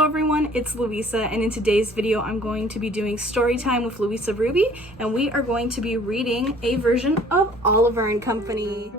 Hello everyone, it's Louisa, and in today's video I'm going to be doing story time with Louisa Ruby, and we are going to be reading a version of Oliver and Company.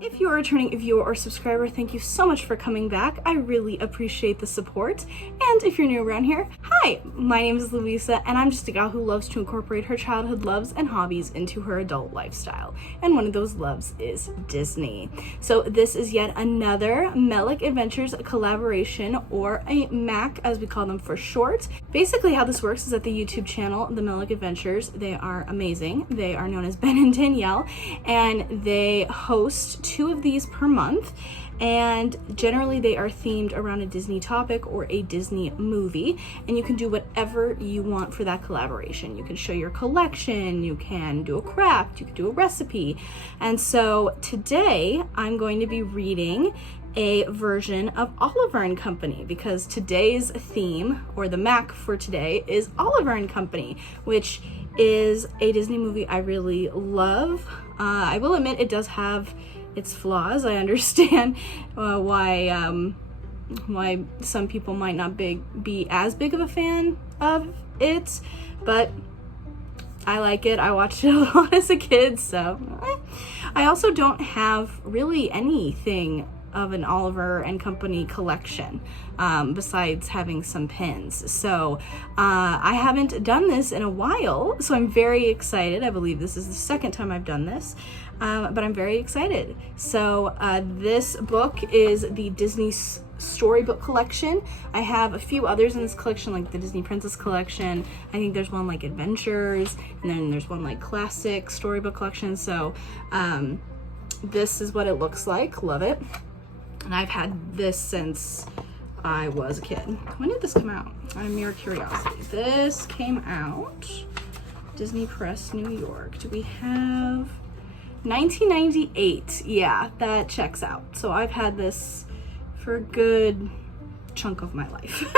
If you are a returning viewer or subscriber, thank you so much for coming back. I really appreciate the support. And if you're new around here, hi, my name is Louisa, and I'm just a gal who loves to incorporate her childhood loves and hobbies into her adult lifestyle. And one of those loves is Disney. So this is yet another Melick Adventures collaboration, or a MAC as we call them for short. Basically how this works is that the YouTube channel, the Melick Adventures, they are amazing. They are known as Ben and Danielle, and they host 2 of these per month, and generally they are themed around a Disney topic or a Disney movie, and you can do whatever you want for that collaboration. You can show your collection, you can do a craft, you can do a recipe. And so today I'm going to be reading a version of Oliver and Company, because today's theme, or the MAC for today, is Oliver and Company, which is a Disney movie I really love. I will admit it does have its flaws. I understand why some people might not be as big of a fan of it, but I like it. I watched it a lot as a kid, so I also don't have really anything of an Oliver and Company collection besides having some pins. So I haven't done this in a while, so I'm very excited. I believe this is the second time I've done this, but I'm very excited. So this book is the Disney Storybook collection. I have a few others in this collection, like the Disney Princess collection. I think there's one like Adventures, and then there's one like Classic Storybook collection. So this is what it looks like. Love it. And I've had this since I was a kid. When did this come out? I'm mere curiosity. This came out Disney Press, New York. Do we have 1998? Yeah, that checks out. So I've had this for a good chunk of my life.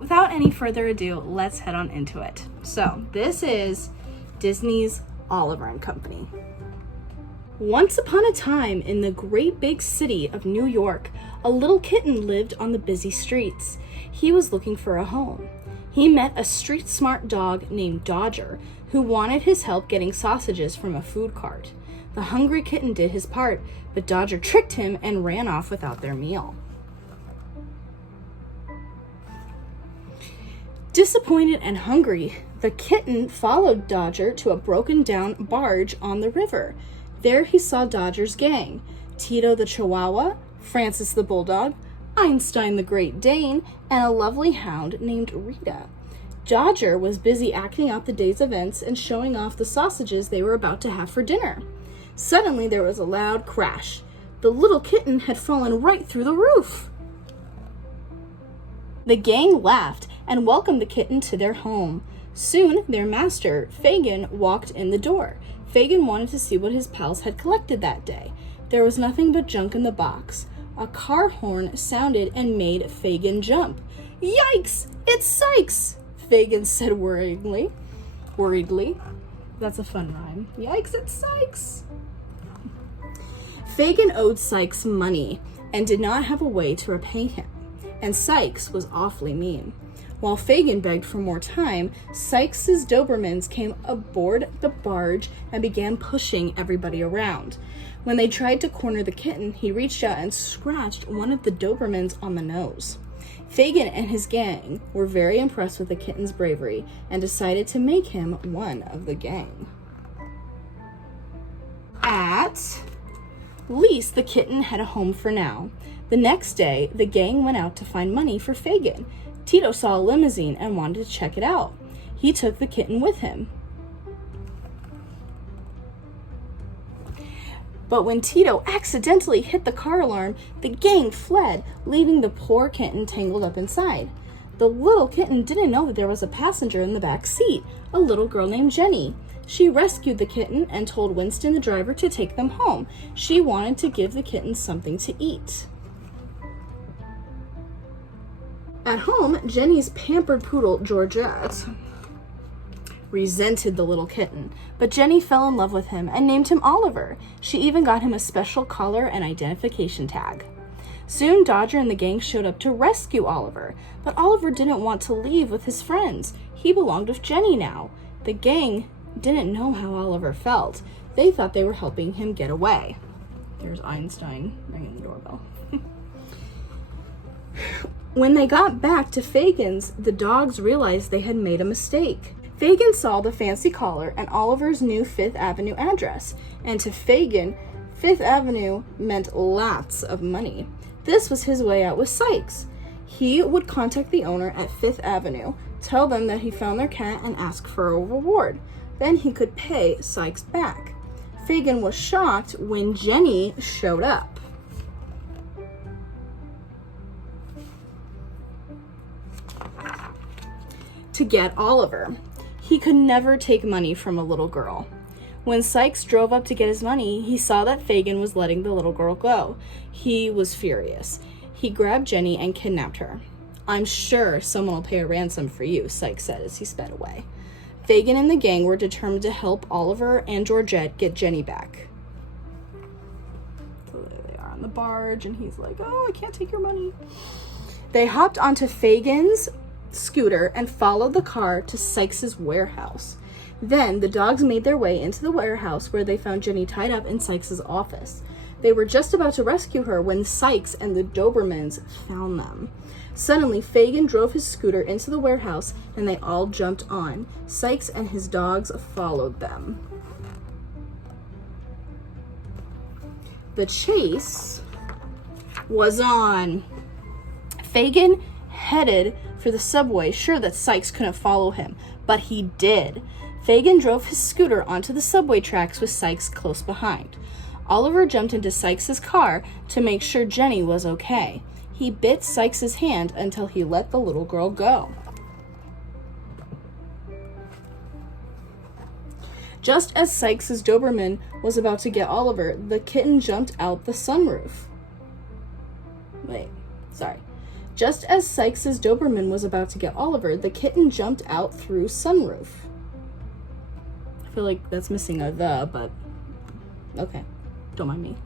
Without any further ado, let's head on into it. So this is Disney's Oliver and Company. Once upon a time, in the great big city of New York, a little kitten lived on the busy streets. He was looking for a home. He met a street-smart dog named Dodger, who wanted his help getting sausages from a food cart. The hungry kitten did his part, but Dodger tricked him and ran off without their meal. Disappointed and hungry, the kitten followed Dodger to a broken-down barge on the river. There he saw Dodger's gang: Tito the Chihuahua, Francis the Bulldog, Einstein the Great Dane, and a lovely hound named Rita. Dodger was busy acting out the day's events and showing off the sausages they were about to have for dinner. Suddenly there was a loud crash. The little kitten had fallen right through the roof. The gang laughed and welcomed the kitten to their home. Soon their master, Fagin, walked in the door. Fagin wanted to see what his pals had collected that day. There was nothing but junk in the box. A car horn sounded and made Fagin jump. "Yikes! It's Sykes!" Fagin said worriedly. That's a fun rhyme. Yikes, it's Sykes! Fagin owed Sykes money and did not have a way to repay him, and Sykes was awfully mean. While Fagin begged for more time, Sykes's Dobermans came aboard the barge and began pushing everybody around. When they tried to corner the kitten, he reached out and scratched one of the Dobermans on the nose. Fagin and his gang were very impressed with the kitten's bravery and decided to make him one of the gang. At least the kitten had a home for now. The next day, the gang went out to find money for Fagin. Tito saw a limousine and wanted to check it out. He took the kitten with him. But when Tito accidentally hit the car alarm, the gang fled, leaving the poor kitten tangled up inside. The little kitten didn't know that there was a passenger in the back seat, a little girl named Jenny. She rescued the kitten and told Winston, the driver, to take them home. She wanted to give the kitten something to eat. At home, Jenny's pampered poodle, Georgette, resented the little kitten, but Jenny fell in love with him and named him Oliver. She even got him a special collar and identification tag. Soon, Dodger and the gang showed up to rescue Oliver, but Oliver didn't want to leave with his friends. He belonged with Jenny now. The gang didn't know how Oliver felt. They thought they were helping him get away. There's Einstein ringing the doorbell. When they got back to Fagin's, the dogs realized they had made a mistake. Fagin saw the fancy collar and Oliver's new Fifth Avenue address, and to Fagin, Fifth Avenue meant lots of money. This was his way out with Sykes. He would contact the owner at Fifth Avenue, tell them that he found their cat, and ask for a reward. Then he could pay Sykes back. Fagin was shocked when Jenny showed up. To get Oliver. He could never take money from a little girl. When Sykes drove up to get his money, he saw that Fagin was letting the little girl go. He was furious. He grabbed Jenny and kidnapped her. "I'm sure someone will pay a ransom for you," Sykes said as he sped away. Fagin and the gang were determined to help Oliver and Georgette get Jenny back. So there they are on the barge, and he's like, "Oh, I can't take your money." They hopped onto Fagin's scooter and followed the car to Sykes's warehouse. Then the dogs made their way into the warehouse, where they found Jenny tied up in Sykes's office. They were just about to rescue her when Sykes and the Dobermans found them. Suddenly, Fagin drove his scooter into the warehouse and they all jumped on. Sykes and his dogs followed them. The chase was on. Fagin headed for the subway, sure that Sykes couldn't follow him, but he did. Fagin drove his scooter onto the subway tracks with Sykes close behind. Oliver jumped into Sykes's car to make sure Jenny was okay. He bit Sykes's hand until he let the little girl go. Just as Sykes's Doberman was about to get Oliver, the kitten jumped out the sunroof. Just as Sykes's Doberman was about to get Oliver, the kitten jumped out through sunroof. I feel like that's missing a "the," but okay, don't mind me.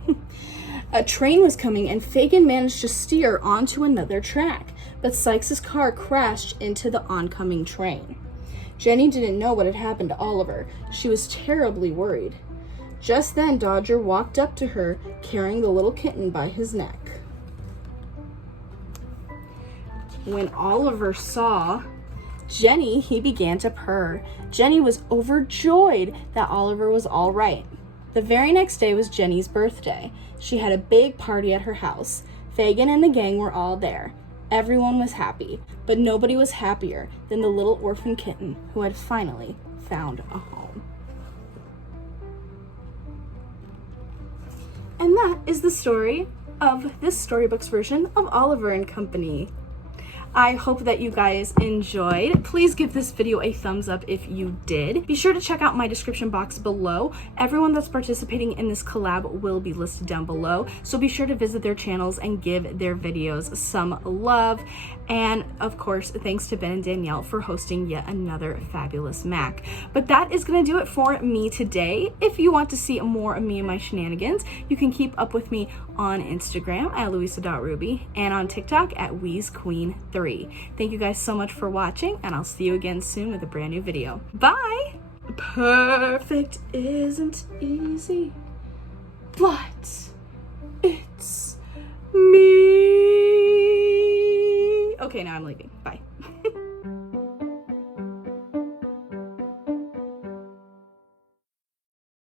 A train was coming and Fagin managed to steer onto another track, but Sykes's car crashed into the oncoming train. Jenny didn't know what had happened to Oliver. She was terribly worried. Just then, Dodger walked up to her, carrying the little kitten by his neck. When Oliver saw Jenny, he began to purr. Jenny was overjoyed that Oliver was all right. The very next day was Jenny's birthday. She had a big party at her house. Fagin and the gang were all there. Everyone was happy, but nobody was happier than the little orphan kitten who had finally found a home. And that is the story of this storybook's version of Oliver and Company. I hope that you guys enjoyed. Please give this video a thumbs up if you did. Be sure to check out my description box below. Everyone that's participating in this collab will be listed down below, so be sure to visit their channels and give their videos some love. And of course, thanks to Ben and Danielle for hosting yet another fabulous Mac. But that is gonna do it for me today. If you want to see more of me and my shenanigans, you can keep up with me on Instagram at louisa.ruby and on TikTok at WheezeQueen3. Thank you guys so much for watching, and I'll see you again soon with a brand new video. Bye! Perfect isn't easy, but it's me. Okay, now I'm leaving. Bye.